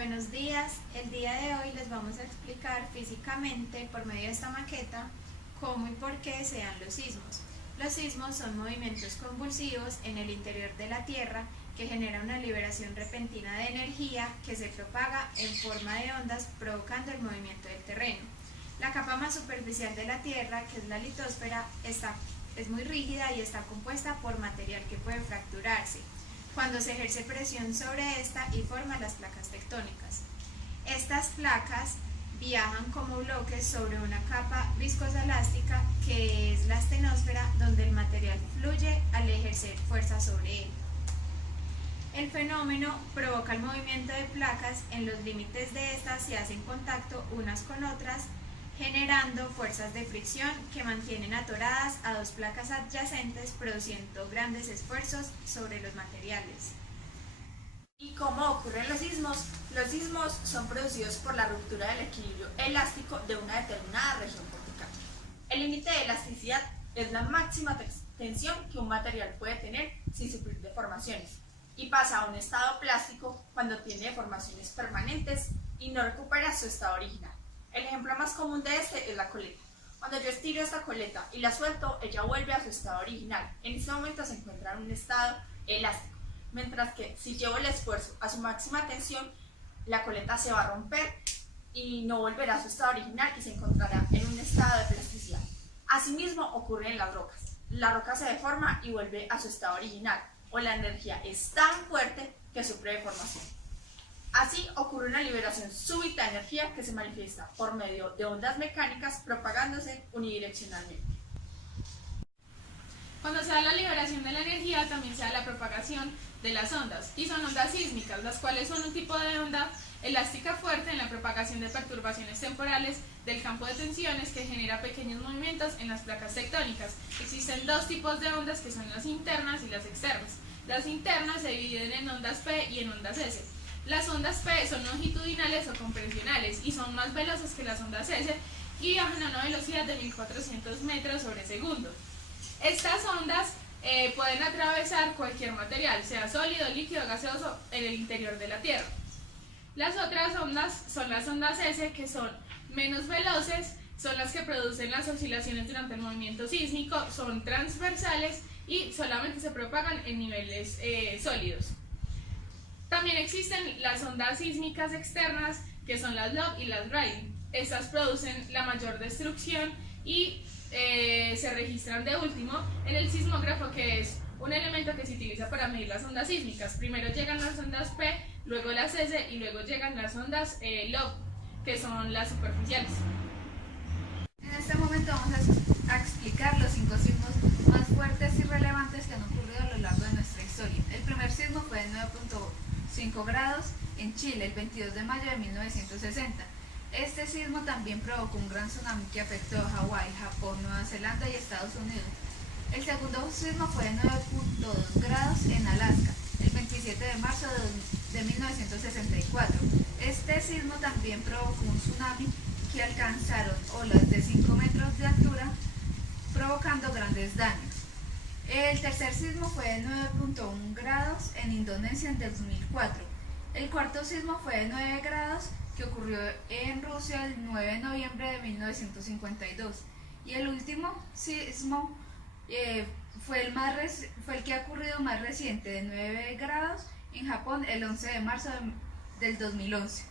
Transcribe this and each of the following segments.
Buenos días, el día de hoy les vamos a explicar físicamente por medio de esta maqueta cómo y por qué se dan los sismos. Los sismos son movimientos convulsivos en el interior de la Tierra que generan una liberación repentina de energía que se propaga en forma de ondas provocando el movimiento del terreno. La capa más superficial de la Tierra, que es la litosfera, es muy rígida y está compuesta por material que puede fracturarse cuando se ejerce presión sobre esta y forma las placas tectónicas. Estas placas viajan como bloques sobre una capa viscosa elástica que es la astenosfera, donde el material fluye al ejercer fuerza sobre él. El fenómeno provoca el movimiento de placas. En los límites de estas se hacen contacto unas con otras, generando fuerzas de fricción que mantienen atoradas a dos placas adyacentes, produciendo grandes esfuerzos sobre los materiales. ¿Y cómo ocurren los sismos? Los sismos son producidos por la ruptura del equilibrio elástico de una determinada región cortical. El límite de elasticidad es la máxima tensión que un material puede tener sin sufrir deformaciones y pasa a un estado plástico cuando tiene deformaciones permanentes y no recupera su estado original. El ejemplo más común de este es la coleta. Cuando yo estiro esta coleta y la suelto, ella vuelve a su estado original. En ese momento se encuentra en un estado elástico, mientras que si llevo el esfuerzo a su máxima tensión, la coleta se va a romper y no volverá a su estado original y se encontrará en un estado de plasticidad. Asimismo ocurre en las rocas. La roca se deforma y vuelve a su estado original, o la energía es tan fuerte que sufre deformación. Así ocurre una liberación súbita de energía que se manifiesta por medio de ondas mecánicas propagándose unidireccionalmente. Cuando se da la liberación de la energía, también se da la propagación de las ondas, y son ondas sísmicas, las cuales son un tipo de onda elástica fuerte en la propagación de perturbaciones temporales del campo de tensiones que genera pequeños movimientos en las placas tectónicas. Existen dos tipos de ondas, que son las internas y las externas. Las internas se dividen en ondas P y en ondas S. Las ondas P son longitudinales o compresionales y son más velozas que las ondas S y viajan a una velocidad de 1400 metros sobre segundo. Estas ondas pueden atravesar cualquier material, sea sólido, líquido o gaseoso, en el interior de la Tierra. Las otras ondas son las ondas S, que son menos veloces, son las que producen las oscilaciones durante el movimiento sísmico, son transversales y solamente se propagan en niveles sólidos. También existen las ondas sísmicas externas, que son las Log y las Rayleigh. Estas producen la mayor destrucción y se registran de último en el sismógrafo, que es un elemento que se utiliza para medir las ondas sísmicas. Primero llegan las ondas P, luego las S y luego llegan las ondas Log, que son las superficiales. En este momento vamos a explicar los 5 sismos más fuertes y relevantes que han ocurrido a lo largo de nuestra historia. El primer sismo fue de 9.5 grados en Chile el 22 de mayo de 1960. Este sismo también provocó un gran tsunami que afectó a Hawái, Japón, Nueva Zelanda y Estados Unidos. El segundo sismo fue de 9.2 grados en Alaska el 27 de marzo de 1964. Este sismo también provocó un tsunami que alcanzaron olas de 5 metros de altura, provocando grandes daños. El tercer sismo fue de 9.1 grados en Indonesia en 2004. El cuarto sismo fue de 9 grados que ocurrió en Rusia el 9 de noviembre de 1952. Y el último sismo fue el que ha ocurrido más reciente, de 9 grados en Japón el 11 de marzo del 2011.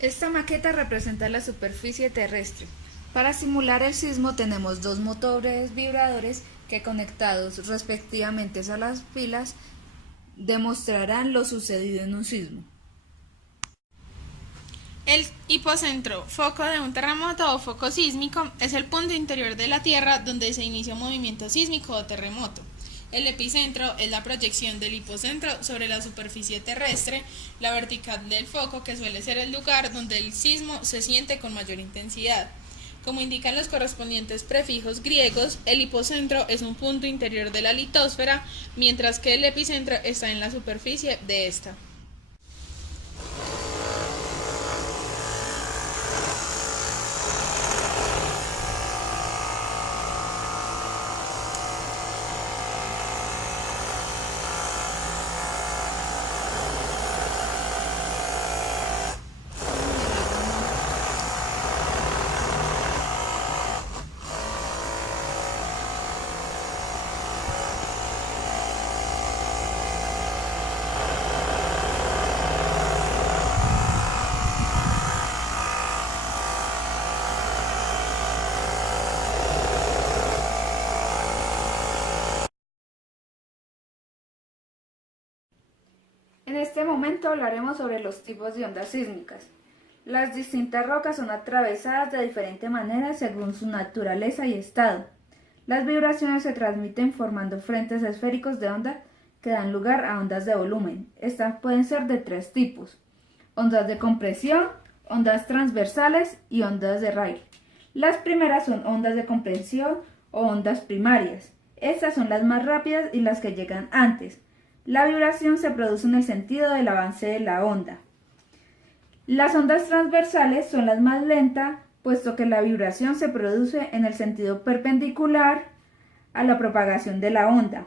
Esta maqueta representa la superficie terrestre. Para simular el sismo tenemos dos motores vibradores que, conectados respectivamente a las pilas, demostrarán lo sucedido en un sismo. El hipocentro, foco de un terremoto o foco sísmico, es el punto interior de la Tierra donde se inicia un movimiento sísmico o terremoto. El epicentro es la proyección del hipocentro sobre la superficie terrestre, la vertical del foco, que suele ser el lugar donde el sismo se siente con mayor intensidad. Como indican los correspondientes prefijos griegos, el hipocentro es un punto interior de la litosfera, mientras que el epicentro está en la superficie de esta. momento hablaremos sobre los tipos de ondas sísmicas. Las distintas rocas son atravesadas de diferente manera según su naturaleza y estado. Las vibraciones se transmiten formando frentes esféricos de onda que dan lugar a ondas de volumen. Estas pueden ser de tres tipos: ondas de compresión, ondas transversales y ondas de Rayleigh. Las primeras son ondas de compresión o ondas primarias. Estas son las más rápidas y las que llegan antes. La vibración se produce en el sentido del avance de la onda. Las ondas transversales son las más lentas, puesto que la vibración se produce en el sentido perpendicular a la propagación de la onda.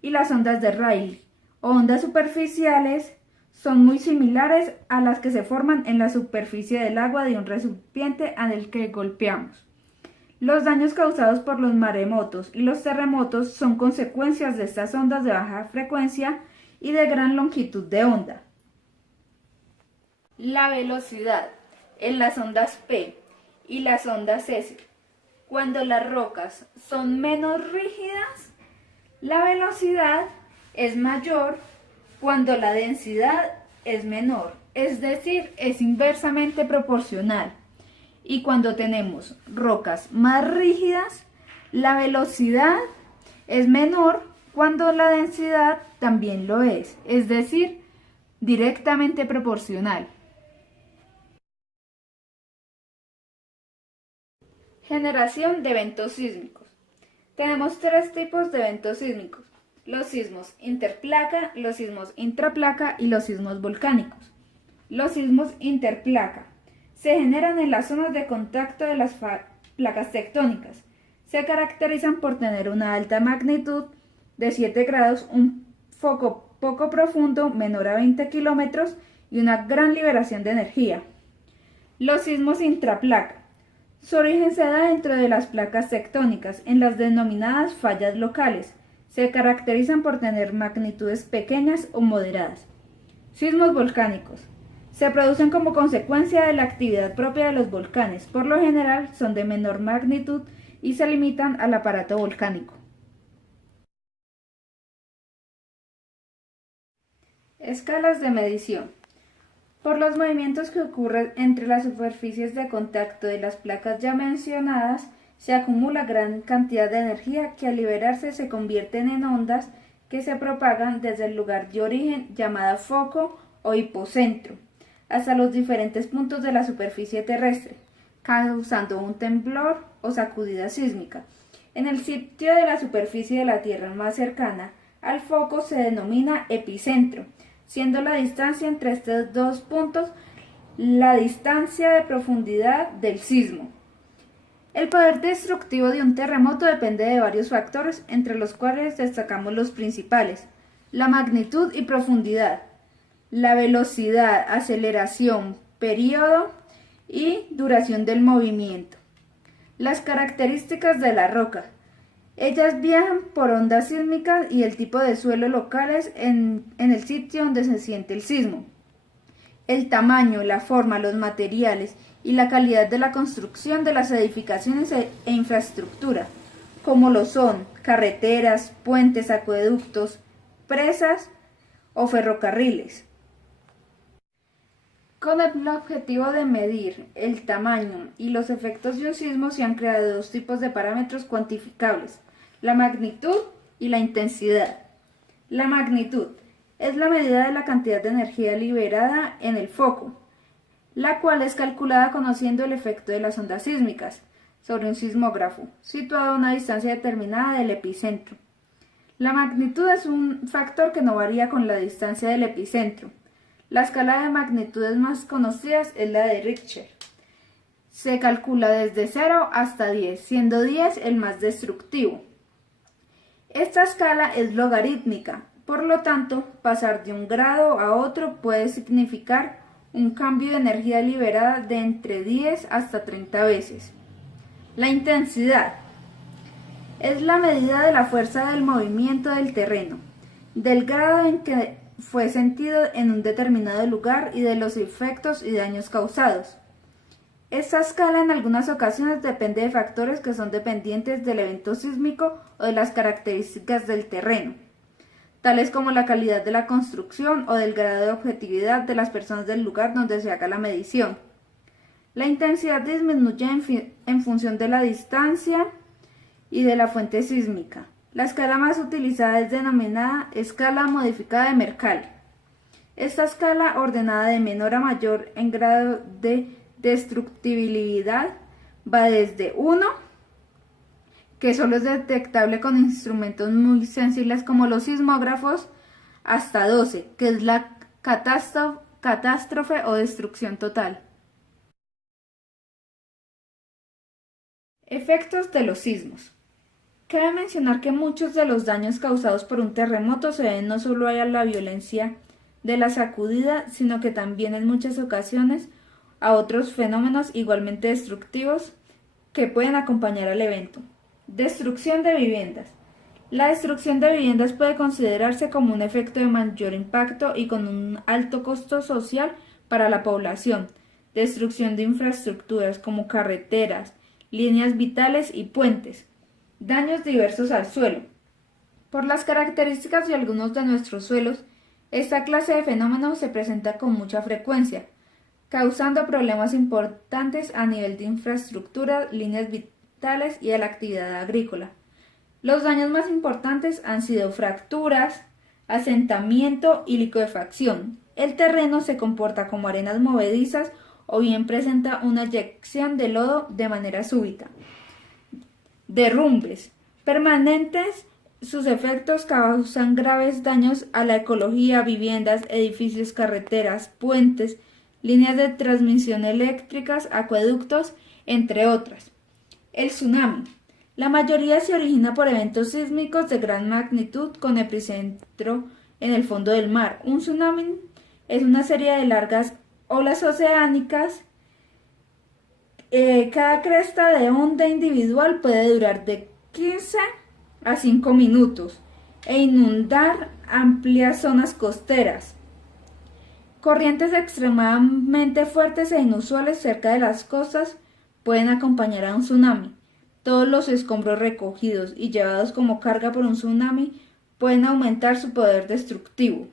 Y las ondas de Rayleigh o ondas superficiales son muy similares a las que se forman en la superficie del agua de un recipiente en el que golpeamos. Los daños causados por los maremotos y los terremotos son consecuencias de estas ondas de baja frecuencia y de gran longitud de onda. La velocidad en las ondas P y las ondas S. Cuando las rocas son menos rígidas, la velocidad es mayor cuando la densidad es menor, es decir, es inversamente proporcional. Y cuando tenemos rocas más rígidas, la velocidad es menor cuando la densidad también lo es decir, directamente proporcional. Generación de eventos sísmicos. Tenemos tres tipos de eventos sísmicos: los sismos interplaca, los sismos intraplaca y los sismos volcánicos. Los sismos interplaca se generan en las zonas de contacto de las placas tectónicas. Se caracterizan por tener una alta magnitud de 7 grados, un foco poco profundo menor a 20 kilómetros y una gran liberación de energía. Los sismos intraplaca. Su origen se da dentro de las placas tectónicas, en las denominadas fallas locales. Se caracterizan por tener magnitudes pequeñas o moderadas. Sismos volcánicos. Se producen como consecuencia de la actividad propia de los volcanes. Por lo general son de menor magnitud y se limitan al aparato volcánico. Escalas de medición. Por los movimientos que ocurren entre las superficies de contacto de las placas ya mencionadas, se acumula gran cantidad de energía que al liberarse se convierten en ondas que se propagan desde el lugar de origen llamado foco o hipocentro hasta los diferentes puntos de la superficie terrestre, causando un temblor o sacudida sísmica. En el sitio de la superficie de la Tierra más cercana al foco se denomina epicentro, siendo la distancia entre estos dos puntos la distancia de profundidad del sismo. El poder destructivo de un terremoto depende de varios factores, entre los cuales destacamos los principales: la magnitud y profundidad, la velocidad, aceleración, periodo y duración del movimiento. Las características de la roca. Ellas viajan por ondas sísmicas y el tipo de suelo locales en el sitio donde se siente el sismo. El tamaño, la forma, los materiales y la calidad de la construcción de las edificaciones e infraestructura, como lo son carreteras, puentes, acueductos, presas o ferrocarriles. Con el objetivo de medir el tamaño y los efectos de un sismo se han creado dos tipos de parámetros cuantificables: la magnitud y la intensidad. La magnitud es la medida de la cantidad de energía liberada en el foco, la cual es calculada conociendo el efecto de las ondas sísmicas sobre un sismógrafo, situado a una distancia determinada del epicentro. La magnitud es un factor que no varía con la distancia del epicentro. La escala de magnitudes más conocidas es la de Richter. Se calcula desde 0 hasta 10, siendo 10 el más destructivo. Esta escala es logarítmica, por lo tanto, pasar de un grado a otro puede significar un cambio de energía liberada de entre 10 hasta 30 veces. La intensidad es la medida de la fuerza del movimiento del terreno, del grado en que fue sentido en un determinado lugar y de los efectos y daños causados. Esta escala en algunas ocasiones depende de factores que son dependientes del evento sísmico o de las características del terreno. tales como la calidad de la construcción o del grado de objetividad de las personas del lugar donde se haga la medición. La intensidad disminuye en función de la distancia y de la fuente sísmica. La escala más utilizada es denominada escala modificada de Mercalli. Esta escala, ordenada de menor a mayor en grado de destructibilidad, va desde 1, que solo es detectable con instrumentos muy sensibles como los sismógrafos, hasta 12, que es la catástrofe o destrucción total. Efectos de los sismos. Cabe mencionar que muchos de los daños causados por un terremoto se deben no solo a la violencia de la sacudida, sino que también en muchas ocasiones a otros fenómenos igualmente destructivos que pueden acompañar al evento. Destrucción de viviendas. La destrucción de viviendas puede considerarse como un efecto de mayor impacto y con un alto costo social para la población. Destrucción de infraestructuras como carreteras, líneas vitales y puentes. Daños diversos al suelo. Por las características de algunos de nuestros suelos, esta clase de fenómenos se presenta con mucha frecuencia, causando problemas importantes a nivel de infraestructura, líneas vitales y a la actividad agrícola. Los daños más importantes han sido fracturas, asentamiento y liquefacción. El terreno se comporta como arenas movedizas o bien presenta una eyección de lodo de manera súbita. Derrumbes permanentes. Sus efectos causan graves daños a la ecología, viviendas, edificios, carreteras, puentes, líneas de transmisión eléctricas, acueductos, entre otras. El tsunami. La mayoría se origina por eventos sísmicos de gran magnitud con epicentro en el fondo del mar. Un tsunami es una serie de largas olas oceánicas. Cada cresta de onda individual puede durar de 15 a 5 minutos e inundar amplias zonas costeras. Corrientes extremadamente fuertes e inusuales cerca de las costas pueden acompañar a un tsunami. Todos los escombros recogidos y llevados como carga por un tsunami pueden aumentar su poder destructivo.